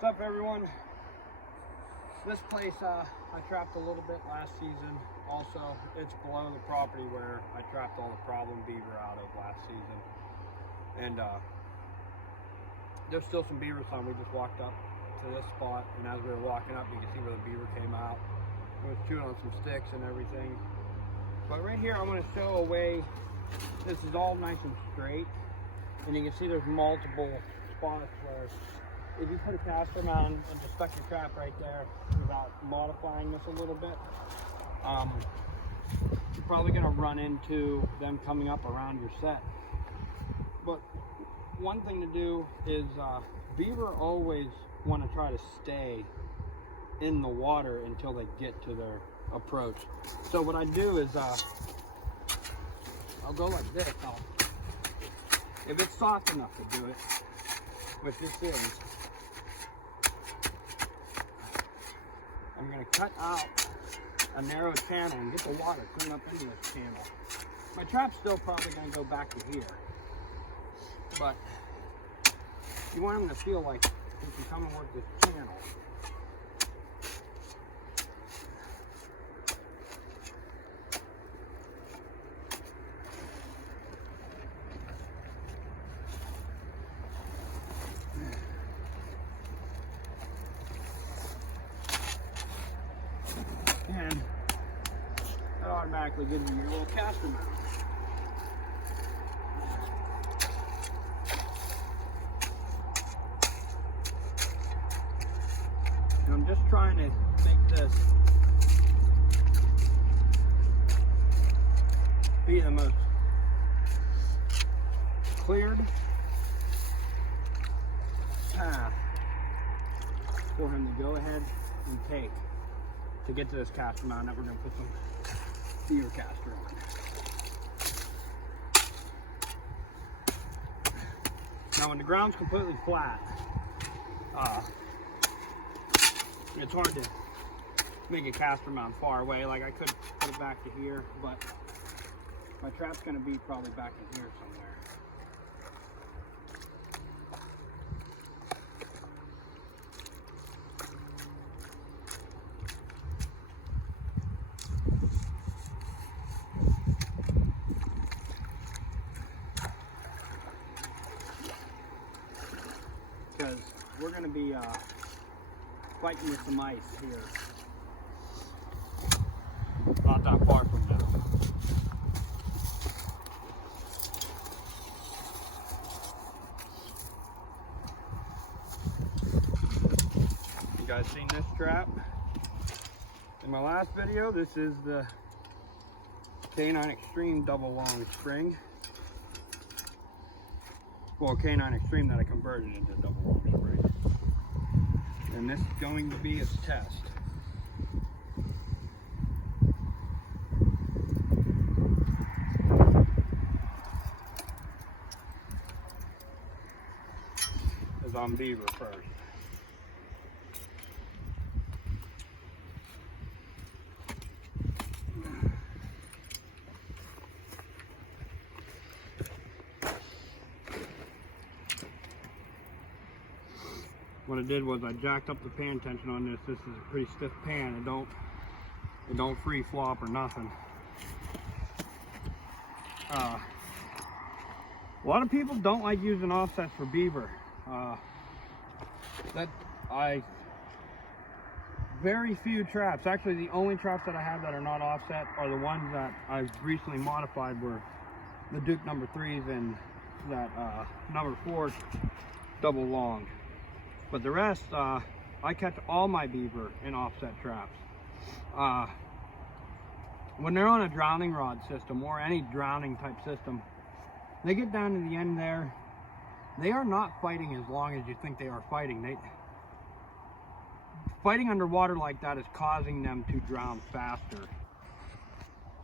What's up, everyone? This place I trapped a little bit last season. Also, it's below the property where I trapped all the problem beaver out of last season. And there's still some beavers on. We just walked up to this spot, and as we were walking up, you can see where the beaver came out. It was chewing on some sticks and everything. But right here, I'm going to show a way. This is all nice and straight, and you can see there's multiple spots where if you put a caster mount and just stuck your trap right there without modifying this a little bit, you're probably going to run into them coming up around your set. But one thing to do is beaver always want to try to stay in the water until they get to their approach. So what I do is I'll go like this. If it's soft enough to do it, which this is, I'm going to cut out a narrow channel and get the water clean up into this channel. My trap's still probably going to go back to here, but you want them to feel like you can come and work this channel. And that automatically gives you your little caster mount. And I'm just trying to make this be the most cleared path for him to go ahead and take to get to this caster mount that we're going to put some beaver caster on. Now when the ground's completely flat, it's hard to make a caster mount far away. Like I could put it back to here, but my trap's going to be probably back in here somewhere. Because we're going to be fighting with some ice here. Not that far from now. You guys seen this trap? In my last video, this is the K9 Extreme double long spring. Well, K9 Extreme that I converted into double long spring. And this is going to be its test. Is on beaver first. What I did was I jacked up the pan tension on this. This is a pretty stiff pan. It don't free flop or nothing. A lot of people don't like using offsets for beaver. Very few traps. Actually, the only traps that I have that are not offset are the ones that I've recently modified, were the Duke number 3s and that number 4 double long. But the rest, I catch all my beaver in offset traps. When they're on a drowning rod system or any drowning type system, they get down to the end there, they are not fighting as long as you think they are fighting. Fighting underwater like that is causing them to drown faster.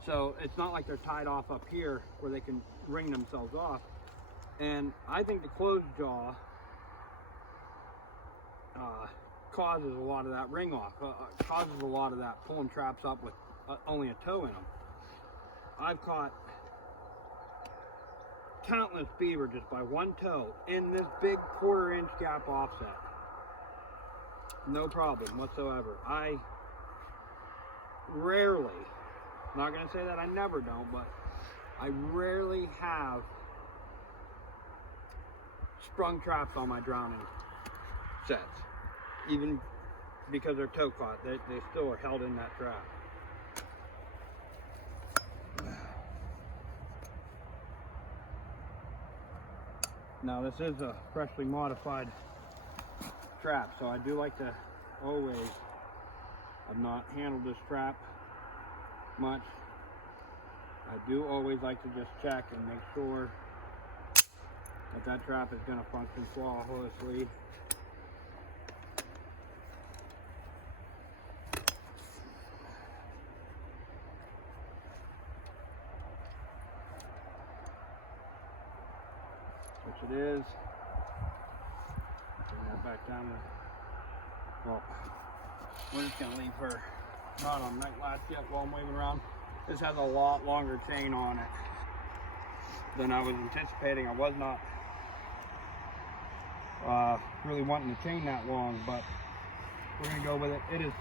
So it's not like they're tied off up here where they can wring themselves off. And I think the closed jaw causes a lot of that ring off, causes a lot of that pulling traps up with only a toe in them. I've caught countless beaver just by one toe in this big 1/4 inch gap offset. No problem whatsoever. I rarely, not gonna say that I never don't, but I rarely have sprung traps on my drowning sets, even because they're toe caught. They still are held in that trap. Now this is a freshly modified trap, so I do like to always, I've not handled this trap much. I do always like to just check and make sure that that trap is going to function flawlessly. Which it is. Bring that back down there. Well, we're just going to leave her not on night latch yet while I'm waving around. This has a lot longer chain on it than I was anticipating. I was not really wanting the chain that long, but we're going to go with it. It is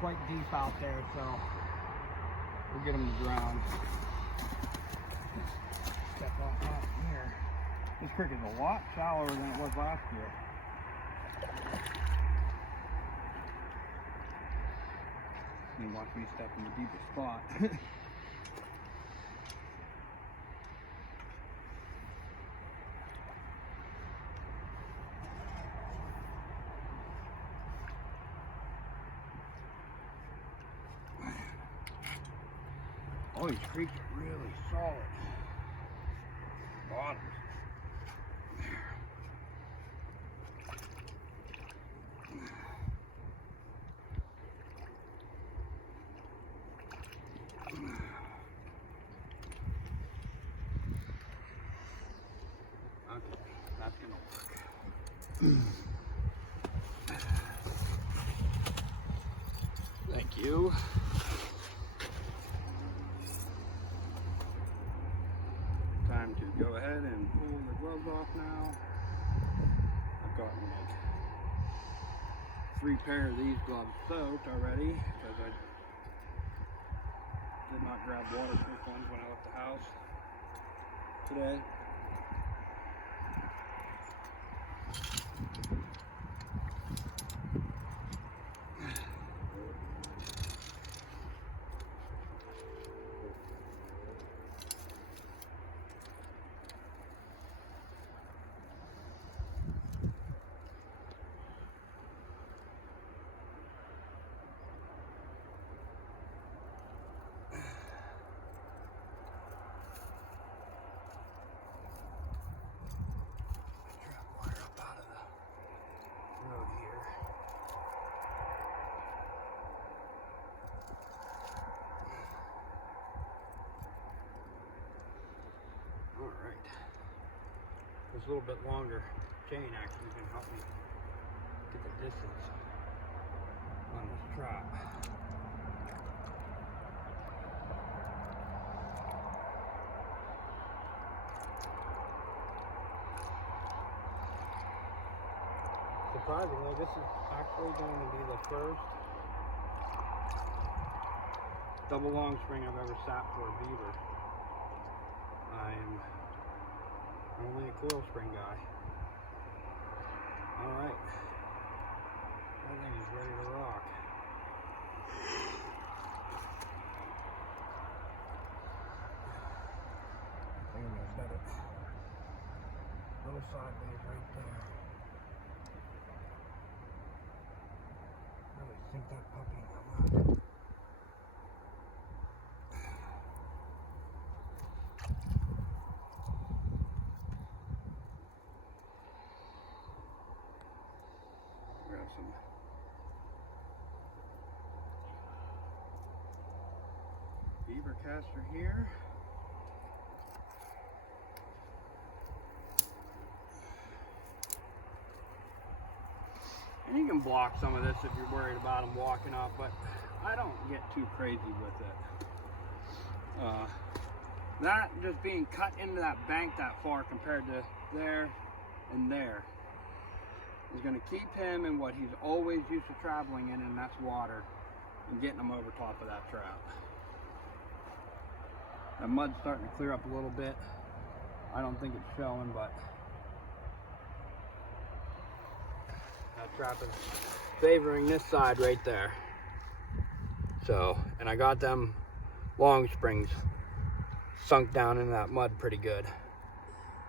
quite deep out there, so we'll get them to drown. Step off out here. This creek is a lot shallower than it was last year. And watch me step in the deepest spot. Oh, these creeks are really solid. Bottoms. Okay, that's gonna work. Thank you. Time to go ahead and pull the gloves off now. I've gotten like 3 pairs of these gloves soaked already because I did not grab waterproof ones when I left the house today. Alright, this little bit longer chain actually can help me get the distance on this trap. Surprisingly, this is actually going to be the first double long string I've ever sat for a beaver. I'm only a coil spring guy. Alright. That thing is ready to rock. I think I'm going to set it a little sideways right there. Really sink that puppy in the mud. Grab some beaver caster here. And you can block some of this if you're worried about them walking up, but I don't get too crazy with it. That just being cut into that bank that far compared to there and there is going to keep him in what he's always used to traveling in, and that's water, and getting him over top of that trap. The mud's starting to clear up a little bit. I don't think it's showing, but that trap is favoring this side right there. So, and I got them long springs sunk down in that mud pretty good.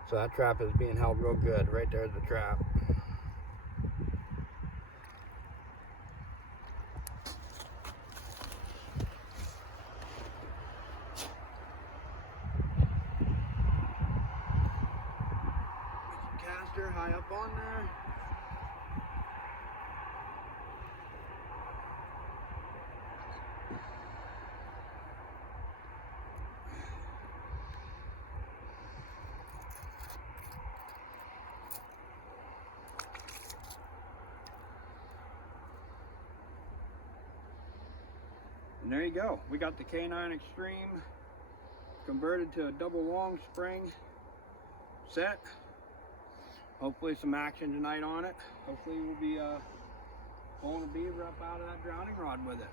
So that trap is being held real good. Right there's the trap. Caster high up on there. And there you go. We got the K9 Extreme converted to a double long spring set. Hopefully some action tonight on it. Hopefully we'll be pulling a beaver up out of that drowning rod with it.